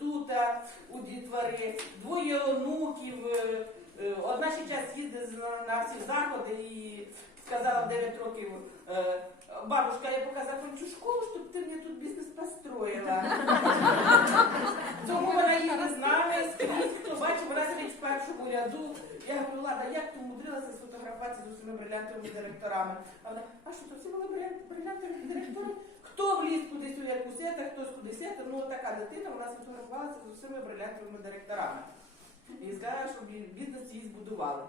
інститута у дітвори, двоє онуків. е, е, Одна ще час їздить на, всі заходи і сказала в 9 років, е, бабушка, я поки закончу школу, щоб ти мені тут бізнес построїла. Тому вона їде з нами, скрізь, хто бачив, вона сидить в першому ряду. Я говорю, Лада, як ти умудрилася сфотографуватися з усіма брилянтовими директорами? Вона, а що, то всі були брилянтові директори? Хто вліз кудись у якусь ета, хтось кудись ну така дитина, вона сфотографувалася з усіма брилянтовими директорами. І сказала, що бізнес її збудували.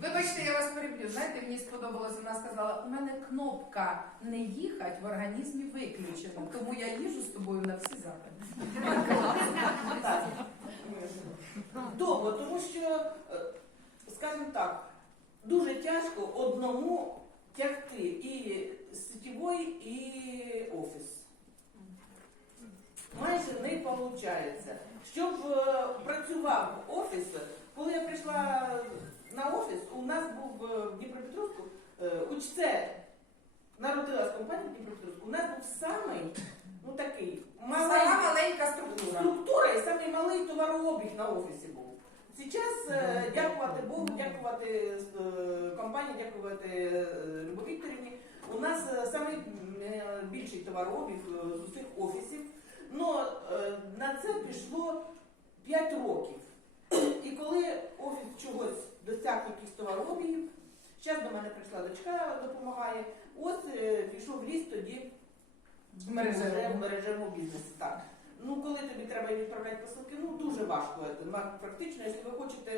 Вибачте, я вас переб'ю. Знаєте, мені сподобалось, вона сказала, у мене кнопка не їхать в організмі виключена, тому я їжу з тобою на всі. Так. Довго, тому що, е, скажімо так, дуже тяжко одному тягти і сетєвий, і офіс. Майже не виходить. Щоб е, працював офіс, коли я прийшла на офіс, у нас був е, в Дніпропетровську, е, учце народилась компанія в Дніпропетровську, у нас був самий, ну такий, маленький. Сама маленька структура. Структура і самий малий товарообіг на офісі був. Зараз, е, дякувати Богу, дякувати е, компанії, дякувати е, Любові Вікторівні, у нас е, самий е, більший товарообіг е, з усіх офісів. Но е, на це пішло 5 років. І коли офіс чогось досяг якихось товарообігів, зараз до мене прийшла дочка, допомагає. Ось е, пішов ліс тоді В мережевому. мережевому бізнесі. Так. Ну, коли тобі треба відправляти посилки, ну дуже важко. Практично, якщо ви хочете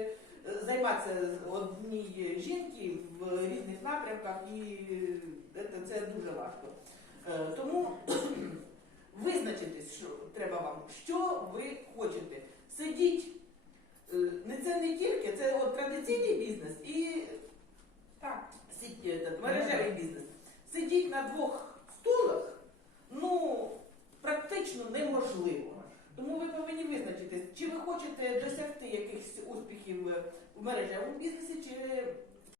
е, займатися одній жінки в різних напрямках, і е, це, дуже важко. Тому визначитись, що треба вам, що ви хочете. Сидіть. е, Не це не тільки, це от традиційний бізнес і Так. этот, мережевий бізнес. Сидіть на двох стулах, ну, практично неможливо. Тому ви повинні визначитись, чи ви хочете досягти якихось успіхів в мережевому бізнесі, чи